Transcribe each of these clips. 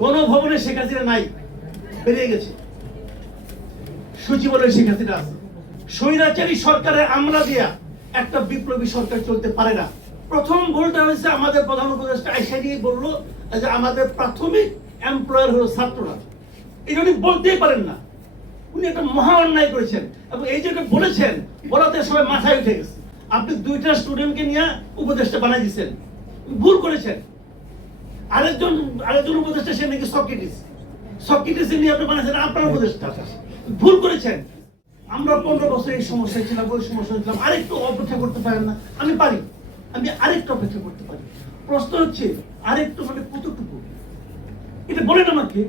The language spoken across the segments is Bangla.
গণভবনে শেখ হাসিনা নাই বেরিয়ে গেছে। সচিবালয়ে শেখ হাসিনা আছে। স্বৈরাচারী সরকারের আমরা দিয়া একটা বিপ্লবী সরকার চলতে পারে না। প্রথম ভুলটা হয়েছে আমাদের প্রধান উপদেষ্টা আইসা দিয়ে বলল যে আমাদের প্রাথমিক এমপ্লয়ার হলো ছাত্ররা। এটা উনি বলতেই পারেন না। উনি একটা মহা অন্যায় করেছেন এবং এই যে এটা বলেছেন, বলাতে সবাই মাথায় উঠে গেছে। আপনি দুইটা স্টুডেন্টকে নিয়ে উপদেষ্টা বানাই দিচ্ছেন ভুল করেছেন। আরেকজন আরেকজন উপদেষ্টা, সে নাকি নিয়ে আপনি আপনার উপদেষ্টা। ভুল করেছেন। আমরা পনেরো বছর এই সমস্যায় ছিলাম, ওই ছিলাম। আরেকটু অপেক্ষা করতে পারেন না। আমি পারি। আমি আরেকটু অপেক্ষা করতে পারি। প্রশ্ন হচ্ছে, আরেকটু মানে কতটুকু? এটা বলেন আমাকে।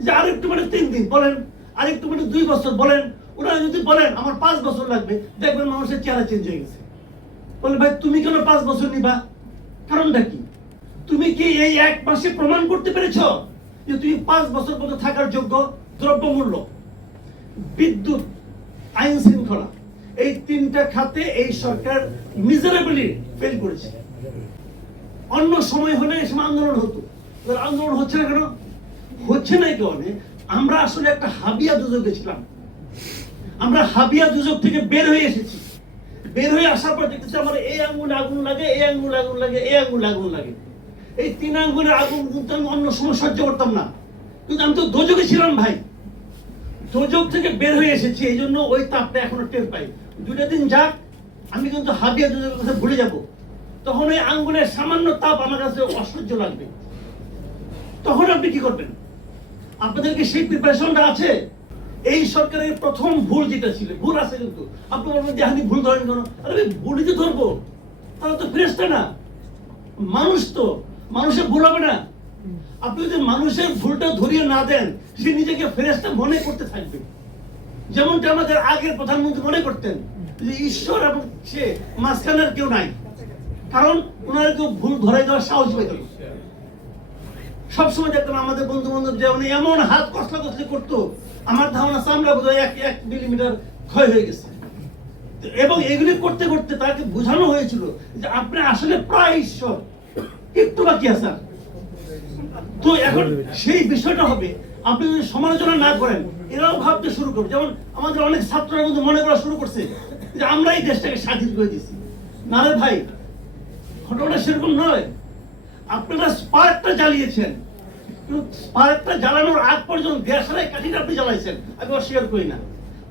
যে আরেকটু মানে তিন দিন, বলেন। আরেকটু মানে দুই বছর, বলেন। ওনারা যদি বলেন, আমার পাঁচ বছর লাগবে দেখবেন মানুষের চেহারা চেঞ্জ হয়ে গেছে। বলে ভাই, তুমি কেন পাঁচ বছর নিবা? কারণটা কি? তুমি কি এই এক মাসে প্রমাণ করতে পেরেছ যে তুমি পাঁচ বছর পর্যন্ত থাকার যোগ্য দ্রব্যমূল্য? বিদ্যুৎ, আইন শৃঙ্খলা, এই তিনটা খাতে এই সরকার মিজারেবলি ফেল করেছে। অন্য সময় হলে এই সময় আন্দোলন হতো। আন্দোলন হচ্ছে না কেন? হচ্ছে না কারণে আমরা আসলে একটা হাবিয়া দুযোগে ছিলাম আমরা হাবিয়া দুযোগ থেকে বের হয়ে এসেছি। বের হয়ে আসার পর দেখতেছি আমার এই আঙ্গুলে আগুন লাগে এই আঙ্গুলে আগুন লাগে এই আঙ্গুলে আগুন লাগে। এই তিন আঙ্গুলে আগুন কিন্তু আমি অন্য সময় সহ্য করতাম না। কিন্তু আমি তো দোযোগে ছিলাম ভাই। দোজক থেকে বের হয়ে এসেছি, এই জন্য ওই তাপটা এখনও টের পাই। দুটা দিন যাক, আমি কিন্তু হাবিয়া দুজনের কথা ভুলে যাব। তখন ওই আঙ্গুলের সামান্য তাপ আমার কাছে অসহ্য লাগবে। তখন আপনি কি করবেন? আপনাদের কি সেই প্রিপারেশনটা আছে? এই সরকারের প্রথম ভুল যেটা ছিল, ভুল আছে কিন্তু। আপনি বলবেন যে আমি ভুল ধরেন কেন? আরে ভুলই তো ধরবো। তাহলে তো ফ্রেশটা না। মানুষ তো। মানুষের ভুল হবে না। আপনি যদি মানুষের ভুলটা ধরিয়ে না দেন, সে নিজেকে ফেরেস্তা মনে করতে থাকবে। যেমনটা আমাদের আগের প্রধানমন্ত্রী মনে করতেন যে ঈশ্বর এবং সে মাঝখানের কেউ নাই। কারণ ওনারা কেউ ভুল ধরে দেওয়ার সাহস পেত না। সবসময় দেখতাম আমাদের বন্ধু বান্ধব যেমন এমন হাত কসলা কসলি করতো, আমার ধারণা চামড়া বোধ এক এক মিলিমিটার ক্ষয় হয়ে গেছে। এবং এগুলি করতে করতে তাকে বোঝানো হয়েছিল যে আপনি আসলে প্রায় ঈশ্বর। একটু বাকি আছে। তো এখন সেই বিষয়টা হবে আপনি যদি সমালোচনা না করেন এরাও ভাবতে শুরু করবে। যেমন আমাদের অনেক ছাত্ররা কিন্তু মনে করা শুরু করছে যে আমরাই দেশটাকে স্বাধীন করে দিয়েছি। না রে ভাই ঘটনা সেরকম নয়। আপনারা স্পার্কটা জ্বালিয়েছেন। স্পার্কটা জ্বালানোর আগ পর্যন্ত গ্যাসের কাঠিটা আপনি জ্বালাইছেন। আমি অস্বীকার করি না।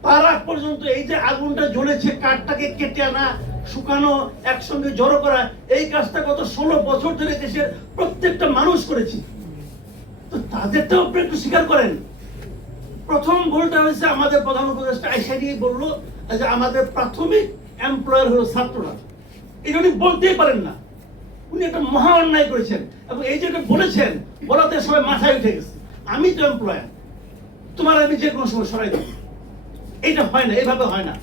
তার পর্যন্ত এই যে আগুনটা জ্বলেছে, কাঠটাকে কেটে আনা, শুকানো, একসঙ্গে জড়ো করা, এই কাজটা গত ষোলো বছর ধরে দেশের প্রত্যেকটা মানুষ করেছে। তো তাদেরটাও আপনি একটু স্বীকার করেন। প্রথম ভুলটা হয়েছে আমাদের প্রধান উপদেষ্টা আইসা দিয়ে বলল যে আমাদের প্রাথমিক এমপ্লয়ার হলো ছাত্ররা। এটা উনি বলতেই পারেন না। উনি একটা মহা অন্যায় করেছেন এবং এই যে বলেছেন, বলাতে সবাই মাথায় উঠে গেছে। আমি তো এমপ্লয়ার তোমার আমি যে কোনো সময় সরাই দেবো। এটা হয় না, এভাবে হয় না।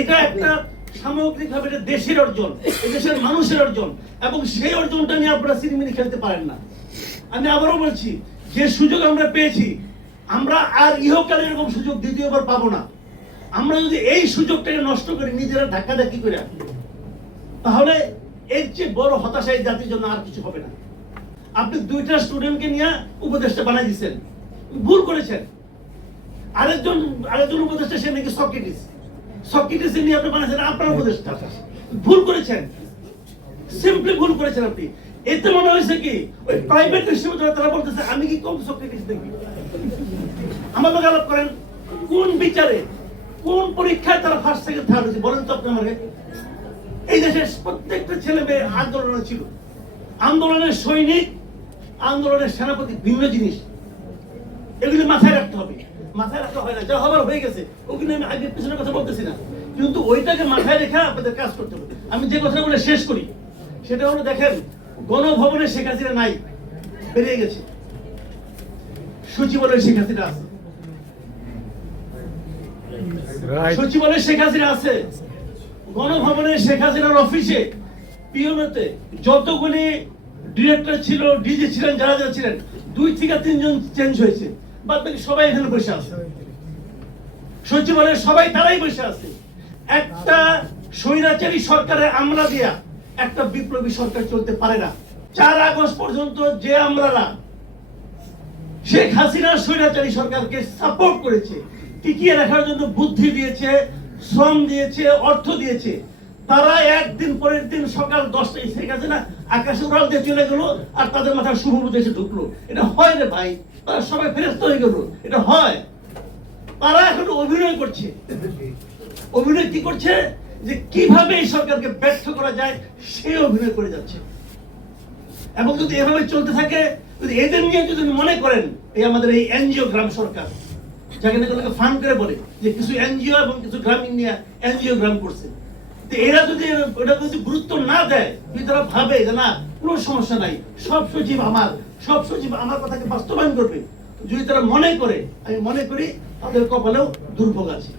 এটা একটা সামগ্রিকভাবে এটা দেশের অর্জন, এই দেশের মানুষের অর্জন, এবং সেই অর্জনটা নিয়ে আপনারা সিনেমিনি খেলতে পারেন না। আমি আবারও বলছি, যে সুযোগ আমরা পেয়েছি, আমরা আর ইহকালে এরকম সুযোগ দ্বিতীয়বার পাবো না। আমরা যদি এই সুযোগটাকে নষ্ট করি, নিজেরা ধাক্কা ধাক্কি করে তাহলে এর চেয়ে বড় হতাশা এই জাতির জন্য আর কিছু হবে না। আপনি দুইটা স্টুডেন্টকে নিয়ে উপদেষ্টা বানাই দিচ্ছেন ভুল করেছেন। আরেকজন আরেকজন উপদেষ্টা সে নাকি সক্রেটিস। সক্রেটিস নিয়ে আপনি বানাইছেন আপনার উপদেষ্টা। ভুল করেছেন। সিম্পলি ভুল করেছেন আপনি। এতে মনে হয়েছে কি ওই প্রাইভেট বিশ্ববিদ্যালয় তারা বলতেছে আমি কি কম সক্রেটিস দেখি আমার লোক আলাপ করেন কোন বিচারে কোন পরীক্ষায় তারা ফার্স্ট সেকেন্ড থার্ড হয়েছে? বলেন তো আপনি আমাকে। এই দেশের প্রত্যেকটা ছেলে মেয়ে আন্দোলনে ছিল। আন্দোলনের সৈনিক আন্দোলনের সেনাপতি ভিন্ন জিনিস। এগুলি মাথায় রাখতে হবে। মাথায় রাখতে হয় না যা হবার হয়ে গেছে। ওগুলি আমি আগের পিছনের কথা বলতেছি না। কিন্তু ওইটাকে মাথায় রেখে আপনাদের কাজ করতে হবে। আমি যে কথাটা বলে শেষ করি সেটা হলো দেখেন গণভবনে শেখ হাসিনা নাই বেরিয়ে গেছে। সচিবালয়ে শেখ হাসিনা আছে. সচিবালয়ে শেখ হাসিনা আছে। গণভবনে শেখ হাসিনার অফিসে পিওনতে যতগুলি ডিরেক্টর ছিল ডিজি ছিলেন যারা যারা ছিলেন দুই থেকে তিনজন চেঞ্জ হয়েছে। বাদ বাকি সবাই এখানে বসে আছে। সচিবালয়ে সবাই তারাই বসে আছে। একটা স্বৈরাচারী সরকারের দিয়া একটা বিপ্লবী সরকার চলতে পারে না। চার আগস্ট পর্যন্ত যে শেখ স্বৈরাচারী সরকারকে সাপোর্ট করেছে, টিকিয়ে রাখার জন্য বুদ্ধি দিয়েছে, শ্রম দিয়েছে, অর্থ দিয়েছে, তারা একদিন পরের দিন সকাল দশটায় শেখ হাসিনা আকাশে উড়াল দিয়ে চলে গেল আর তাদের মাথায় শুভ এসে ঢুকলো। এটা হয় রে ভাই। তারা সবাই ফেরস্ত হয়ে গেল। এটা হয়। তারা এখন অভিনয় করছে। অভিনয় কি করছে? যে কীভাবে এই সরকারকে ব্যর্থ করা যায়, সে অভিনয় করে যাচ্ছে। এবং যদি এভাবে চলতে থাকে, যদি এদের নিয়ে যদি মনে করেন, এই আমাদের এই এনজিও গ্রাম সরকার, যাকে নাকি ফান্ড করে বলে, যে কিছু এনজিও এবং কিছু গ্রামীণ নিয়ে এনজিও গ্রাম করছে। এরা যদি এটা যদি গুরুত্ব না দেয় যদি তারা ভাবে যে না, কোনো সমস্যা নাই, সব সচিব আমার, সব সচিব আমার কথাকে বাস্তবায়ন করবে। যদি তারা মনে করে, আমি মনে করি তাদের কপালেও দুর্ভোগ আছে।